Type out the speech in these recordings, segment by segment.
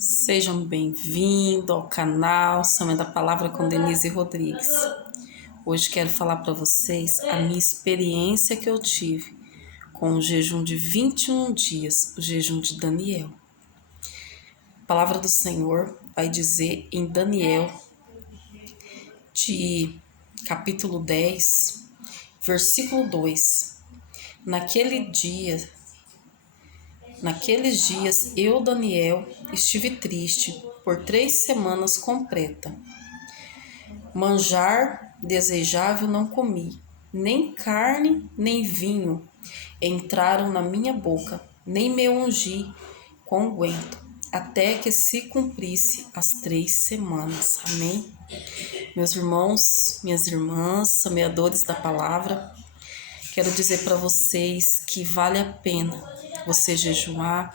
Sejam bem-vindos ao canal Somando a Palavra com Denise Rodrigues. Hoje quero falar para vocês a minha experiência que eu tive com o jejum de 21 dias, o jejum de Daniel. A palavra do Senhor vai dizer em Daniel, de capítulo 10, versículo 2. Naqueles dias, eu, Daniel, estive triste por 3 semanas completas. Manjar desejável não comi, nem carne, nem vinho entraram na minha boca, nem me ungi com unguento, até que se cumprisse as 3 semanas. Amém? Meus irmãos, minhas irmãs, semeadores da palavra, quero dizer para vocês que vale a pena você jejuar,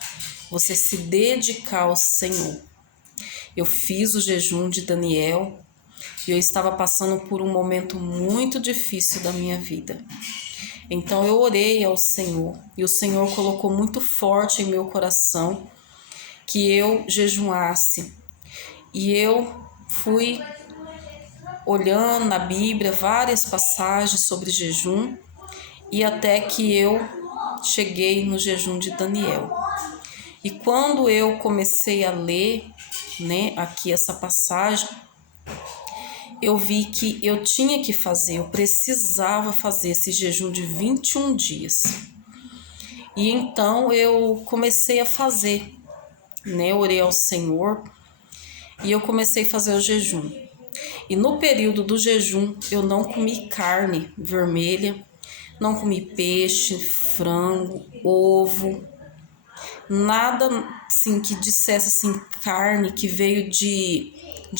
você se dedicar ao Senhor. Eu fiz o jejum de Daniel e eu estava passando por um momento muito difícil da minha vida. Então eu orei ao Senhor e o Senhor colocou muito forte em meu coração que eu jejuasse. E eu fui olhando na Bíblia várias passagens sobre jejum e até que eu cheguei no jejum de Daniel. E quando eu comecei a ler, aqui essa passagem, eu vi que eu tinha que fazer, eu precisava fazer esse jejum de 21 dias. E então eu comecei a fazer, orei ao Senhor e eu comecei a fazer o jejum. E no período do jejum eu não comi carne vermelha, não comi peixe, frango, ovo, nada assim que dissesse assim carne que veio de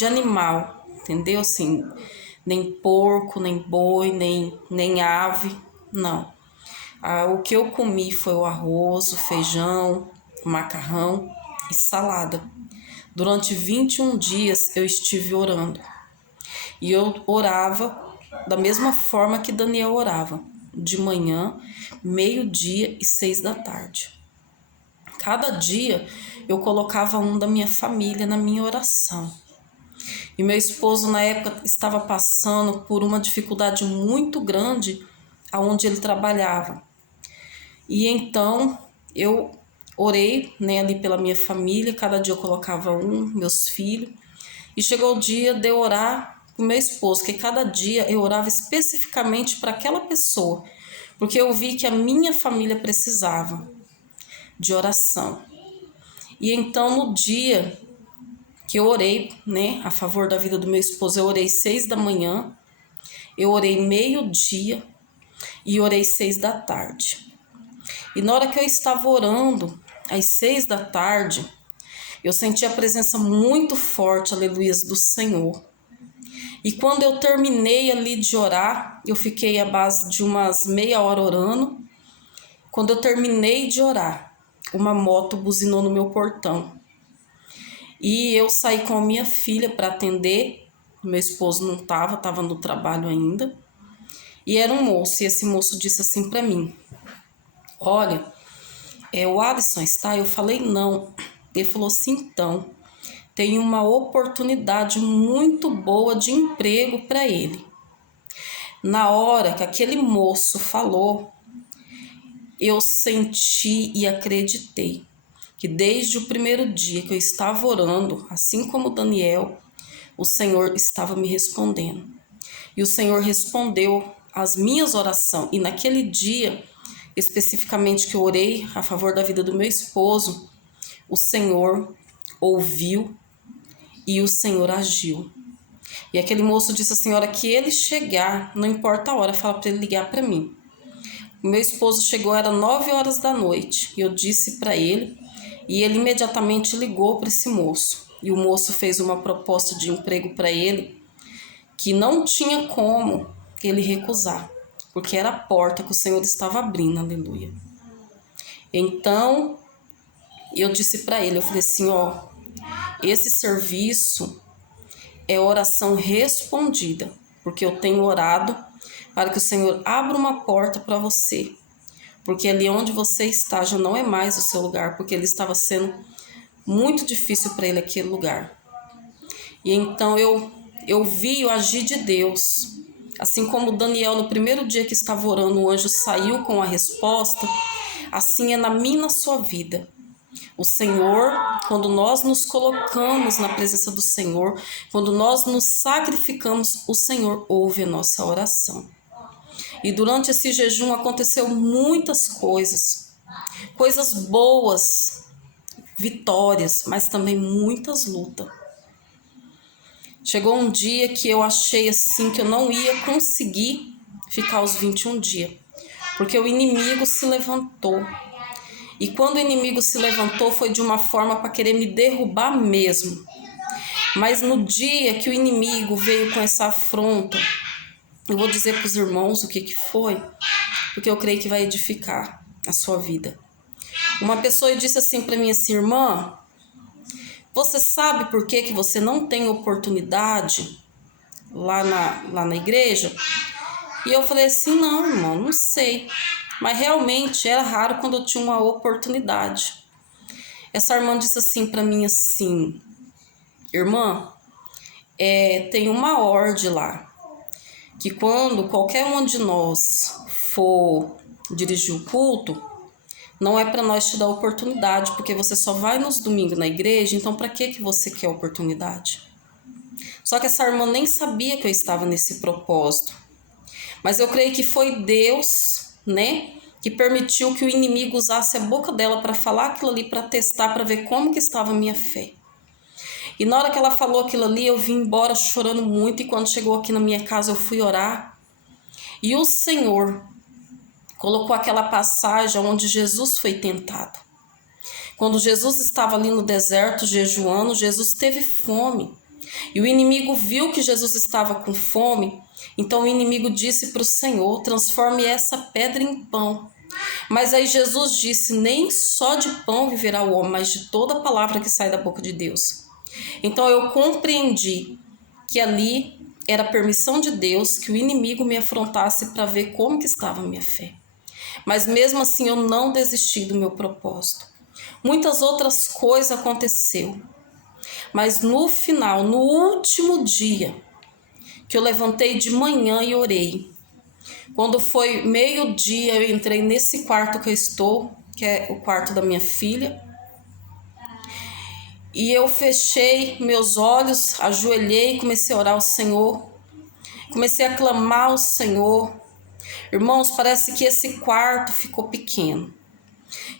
animal, entendeu? Assim, nem porco, nem boi, nem ave, não. O que eu comi foi o arroz, o feijão, o macarrão e salada. Durante 21 dias eu estive orando. E eu orava da mesma forma que Daniel orava, de manhã, meio-dia e 6 da tarde. Cada dia eu colocava um da minha família na minha oração. E meu esposo na época estava passando por uma dificuldade muito grande aonde ele trabalhava. E então eu orei, ali pela minha família, cada dia eu colocava um, meus filhos. E chegou o dia de eu orar com meu esposo, que cada dia eu orava especificamente para aquela pessoa, porque eu vi que a minha família precisava de oração. E então no dia que eu orei, a favor da vida do meu esposo, eu orei 6 da manhã, eu orei meio-dia e orei 6 da tarde. E na hora que eu estava orando, às 6 da tarde, eu senti a presença muito forte, aleluia, do Senhor. E quando eu terminei ali de orar, eu fiquei à base de umas meia hora orando. Quando eu terminei de orar, uma moto buzinou no meu portão. E eu saí com a minha filha para atender. Meu esposo não estava no trabalho ainda. E era um moço, e esse moço disse assim para mim: olha, o Alisson está? Eu falei, não. Ele falou assim, então, tem uma oportunidade muito boa de emprego para ele. Na hora que aquele moço falou, eu senti e acreditei que desde o primeiro dia que eu estava orando, assim como Daniel, o Senhor estava me respondendo. E o Senhor respondeu as minhas orações. E naquele dia, especificamente que eu orei a favor da vida do meu esposo, o Senhor ouviu e o Senhor agiu. E aquele moço disse assim, a hora que ele chegar, não importa a hora, fala para ele ligar para mim. O meu esposo chegou, era 9 horas da noite, e eu disse para ele, e ele imediatamente ligou para esse moço. E o moço fez uma proposta de emprego para ele, que não tinha como ele recusar, porque era a porta que o Senhor estava abrindo, aleluia. Então, eu disse para ele, eu falei assim, esse serviço é oração respondida, porque eu tenho orado para que o Senhor abra uma porta para você, porque ali onde você está já não é mais o seu lugar, porque ele estava sendo muito difícil para ele aquele lugar. E então eu vi o agir de Deus. Assim como Daniel, no primeiro dia que estava orando, o anjo saiu com a resposta, assim é na minha e na sua vida. O Senhor, quando nós nos colocamos na presença do Senhor, quando nós nos sacrificamos, o Senhor ouve a nossa oração. E durante esse jejum aconteceu muitas coisas, coisas boas, vitórias, mas também muitas lutas. Chegou um dia que eu achei assim que eu não ia conseguir ficar os 21 dias, porque o inimigo se levantou. E quando o inimigo se levantou foi de uma forma para querer me derrubar mesmo. Mas no dia que o inimigo veio com essa afronta, eu vou dizer para os irmãos o que foi, porque eu creio que vai edificar a sua vida. Uma pessoa disse assim para mim assim: irmã, você sabe por que você não tem oportunidade lá na igreja? E eu falei assim: não, irmão, não sei. Mas realmente era raro quando eu tinha uma oportunidade. Essa irmã disse assim para mim assim: irmã, tem uma ordem lá, que quando qualquer um de nós for dirigir o culto, não é para nós te dar oportunidade, porque você só vai nos domingos na igreja, então para que você quer oportunidade? Só que essa irmã nem sabia que eu estava nesse propósito. Mas eu creio que foi Deus, né, que permitiu que o inimigo usasse a boca dela para falar aquilo ali, para testar, para ver como que estava a minha fé. E na hora que ela falou aquilo ali, eu vim embora chorando muito, e quando chegou aqui na minha casa eu fui orar. E o Senhor colocou aquela passagem onde Jesus foi tentado. Quando Jesus estava ali no deserto jejuando, Jesus teve fome. E o inimigo viu que Jesus estava com fome, então o inimigo disse para o Senhor: transforme essa pedra em pão. Mas aí Jesus disse: nem só de pão viverá o homem, mas de toda a palavra que sai da boca de Deus. Então eu compreendi que ali era a permissão de Deus que o inimigo me afrontasse para ver como que estava a minha fé. Mas mesmo assim eu não desisti do meu propósito. Muitas outras coisas aconteceram. Mas no final, no último dia, que eu levantei de manhã e orei, quando foi meio-dia, eu entrei nesse quarto que eu estou, que é o quarto da minha filha, e eu fechei meus olhos, ajoelhei e comecei a orar ao Senhor, comecei a clamar ao Senhor. Irmãos, parece que esse quarto ficou pequeno.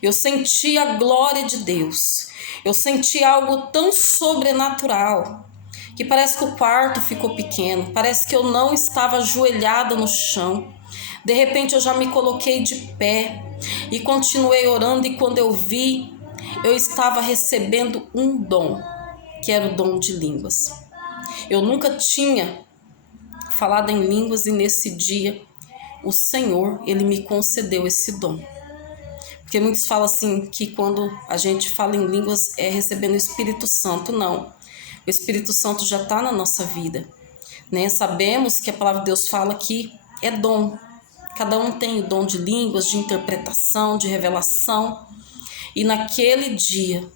Eu senti a glória de Deus, eu senti algo tão sobrenatural, que parece que o quarto ficou pequeno, parece que eu não estava ajoelhada no chão. De repente eu já me coloquei de pé e continuei orando, e quando eu vi, eu estava recebendo um dom, que era o dom de línguas. Eu nunca tinha falado em línguas, e nesse dia o Senhor, Ele me concedeu esse dom. Porque muitos falam assim, que quando a gente fala em línguas é recebendo o Espírito Santo. Não, o Espírito Santo já está na nossa vida, né? Sabemos que a palavra de Deus fala que é dom. Cada um tem o dom de línguas, de interpretação, de revelação. E naquele dia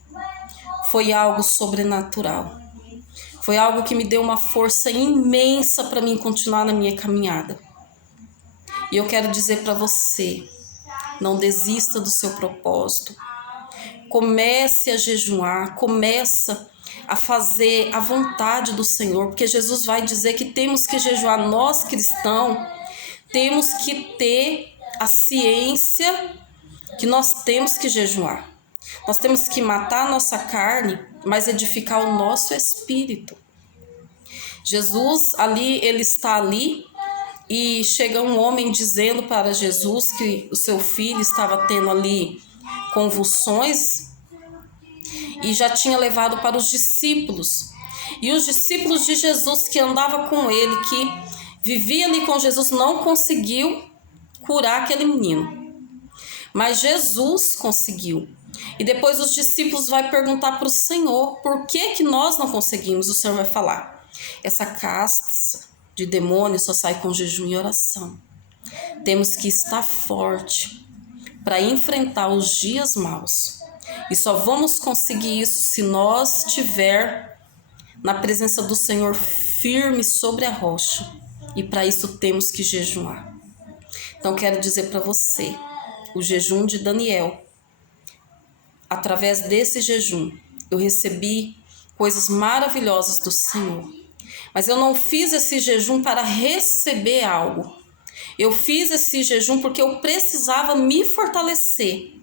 foi algo sobrenatural. Foi algo que me deu uma força imensa para mim continuar na minha caminhada. E eu quero dizer para você: não desista do seu propósito. Comece a jejuar, começa a fazer a vontade do Senhor, porque Jesus vai dizer que temos que jejuar. Nós cristãos temos que ter a ciência que nós temos que jejuar. Nós temos que matar a nossa carne, mas edificar o nosso espírito. Jesus ali, ele está ali, e chega um homem dizendo para Jesus que o seu filho estava tendo ali convulsões, e já tinha levado para os discípulos. E os discípulos de Jesus que andavam com ele, que vivia ali com Jesus, não conseguiu curar aquele menino. Mas Jesus conseguiu. E depois os discípulos vão perguntar para o Senhor: por que nós não conseguimos? O Senhor vai falar: essa casta de demônios só sai com jejum e oração. Temos que estar forte para enfrentar os dias maus. E só vamos conseguir isso se nós estiver na presença do Senhor firme sobre a rocha. E para isso temos que jejuar. Então quero dizer para você, o jejum de Daniel, através desse jejum, eu recebi coisas maravilhosas do Senhor. Mas eu não fiz esse jejum para receber algo. Eu fiz esse jejum porque eu precisava me fortalecer.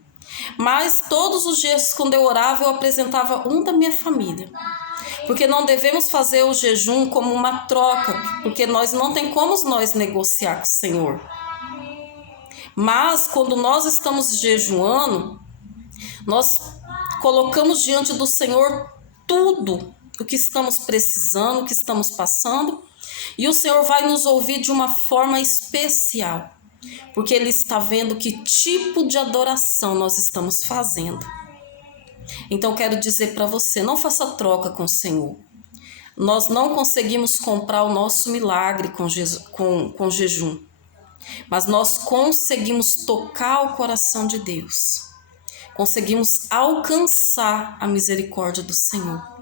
Mas todos os dias, quando eu orava, eu apresentava um da minha família. Porque não devemos fazer o jejum como uma troca, porque nós não tem como nós negociar com o Senhor. Mas quando nós estamos jejuando, nós colocamos diante do Senhor tudo o que estamos precisando, o que estamos passando, e o Senhor vai nos ouvir de uma forma especial, porque Ele está vendo que tipo de adoração nós estamos fazendo. Então quero dizer para você, não faça troca com o Senhor. Nós não conseguimos comprar o nosso milagre com jejum, mas nós conseguimos tocar o coração de Deus. Conseguimos alcançar a misericórdia do Senhor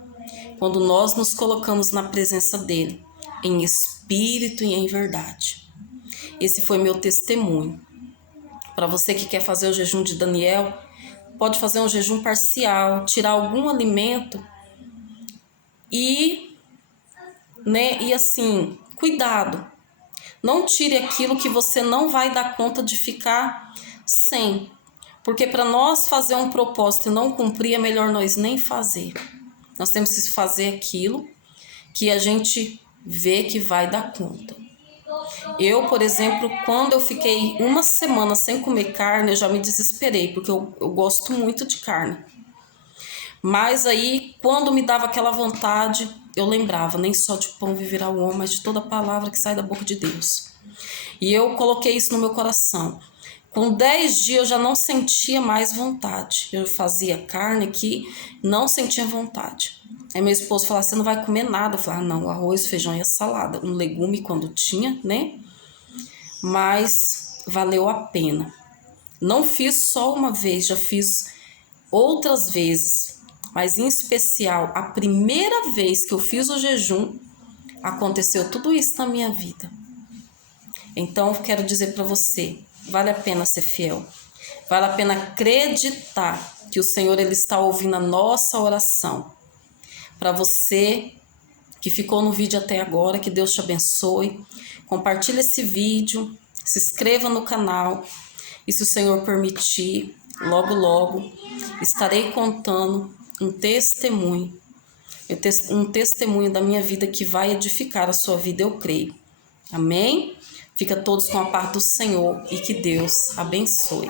quando nós nos colocamos na presença dele, em espírito e em verdade. Esse foi meu testemunho. Para você que quer fazer o jejum de Daniel, pode fazer um jejum parcial, tirar algum alimento e assim, cuidado. Não tire aquilo que você não vai dar conta de ficar sem. Porque para nós fazer um propósito e não cumprir, é melhor nós nem fazer. Nós temos que fazer aquilo que a gente vê que vai dar conta. Eu, por exemplo, quando eu fiquei uma semana sem comer carne, eu já me desesperei, porque eu gosto muito de carne. Mas aí, quando me dava aquela vontade, eu lembrava, nem só de pão viverá o homem, mas de toda palavra que sai da boca de Deus. E eu coloquei isso no meu coração. Com 10 dias eu já não sentia mais vontade. Eu fazia carne aqui, não sentia vontade. Aí meu esposo falava, você não vai comer nada. Eu falava, não, arroz, feijão e a salada. Um legume quando tinha, né? Mas valeu a pena. Não fiz só uma vez, já fiz outras vezes. Mas em especial, a primeira vez que eu fiz o jejum, aconteceu tudo isso na minha vida. Então, eu quero dizer para você, vale a pena ser fiel. Vale a pena acreditar que o Senhor ele está ouvindo a nossa oração. Para você que ficou no vídeo até agora, que Deus te abençoe. Compartilhe esse vídeo, se inscreva no canal. E se o Senhor permitir, logo, logo, estarei contando um testemunho da minha vida que vai edificar a sua vida, eu creio. Amém? Fica todos com a paz do Senhor e que Deus abençoe.